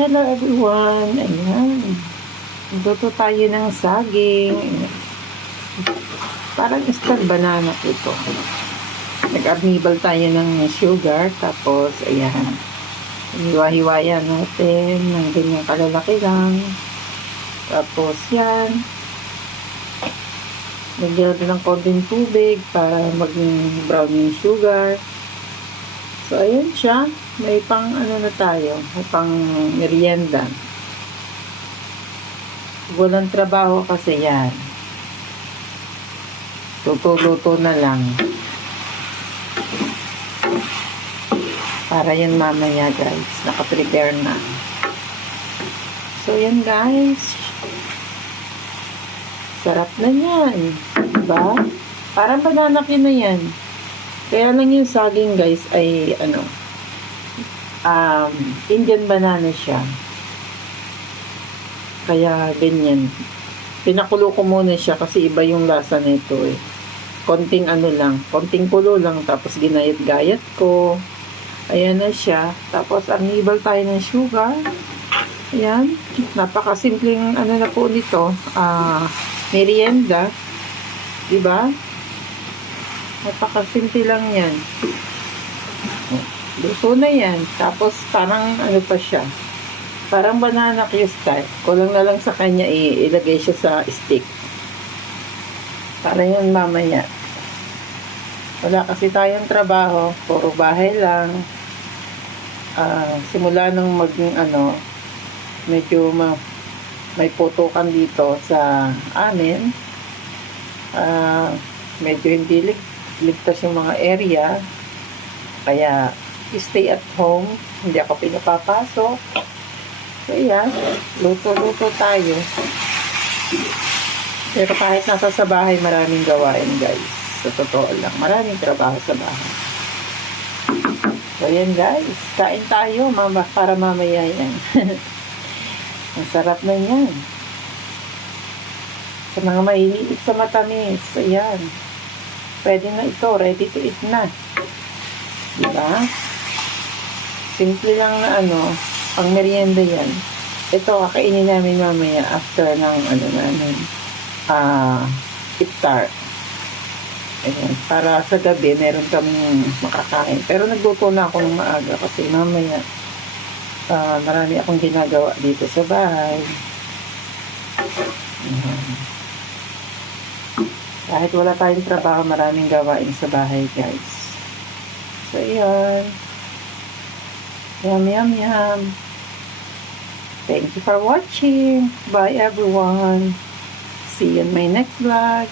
Hello everyone! Ayan. Luto tayo ng saging. Ayan. Parang star banana ito. Nag-arnibal tayo ng sugar. Tapos, ayan. Hiwa-hiwayan natin ng ganyang kalalaki lang. Tapos, yan. Nagyan natin ng konting tubig para maging brown yung sugar. So, ayan siya. May pang ano na tayo. May pang merienda. Walang trabaho kasi yan. Luto-luto na lang. Para yan mamaya guys. Naka-prepare na. So, yan guys. Sarap na yan. Diba? Parang banana cue na yan. Kaya lang yung saging guys ay ano, Indian banana siya. Kaya ganyan. Pinakulo ko muna siya kasi iba yung lasa nito eh. Konting ano lang, konting kulo lang tapos ginayat-gayat ko. Ayan na siya. Tapos arnibal tayo ng sugar. Ayan. Napakasimpleng ano na po nito. Merienda. Diba? Napakasimple lang yan. Luto na yan. Tapos parang ano pa siya. Parang banana cue style. Kulang na lang sa kanya ilagay siya sa stick. Para yun mamaya. Wala kasi tayong trabaho. Puro bahay lang. Simula nung maging ano, medyo may putukan dito sa amin. Medyo hindi ligtas yung mga area. Kaya stay at home. Hindi ako pinapapasok. So, yan. Luto-luto tayo. Pero kahit nasa sa bahay, maraming gawain, guys. Sa totoo lang. Maraming trabaho sa bahay. So, yan, guys. Kain tayo, mama, para mamaya yan. Ang sarap na yan. Sa mga mahilig sa matamis. Ayan. Pwede na ito. Ready to eat na. Diba? Simple lang na ano, pang merienda yan. Ito, kakainin namin mamaya after ng ano namin, iftar. Ayan, para sa gabi, meron kaming makakain. Pero nagluto na ako ng maaga kasi mamaya, marami akong ginagawa dito sa bahay. Ayan. Kahit wala tayong trabaho, maraming gawain sa bahay, guys. So, ayan. Yum, yum, yum. Thank you for watching. Bye, everyone. See you in my next vlog.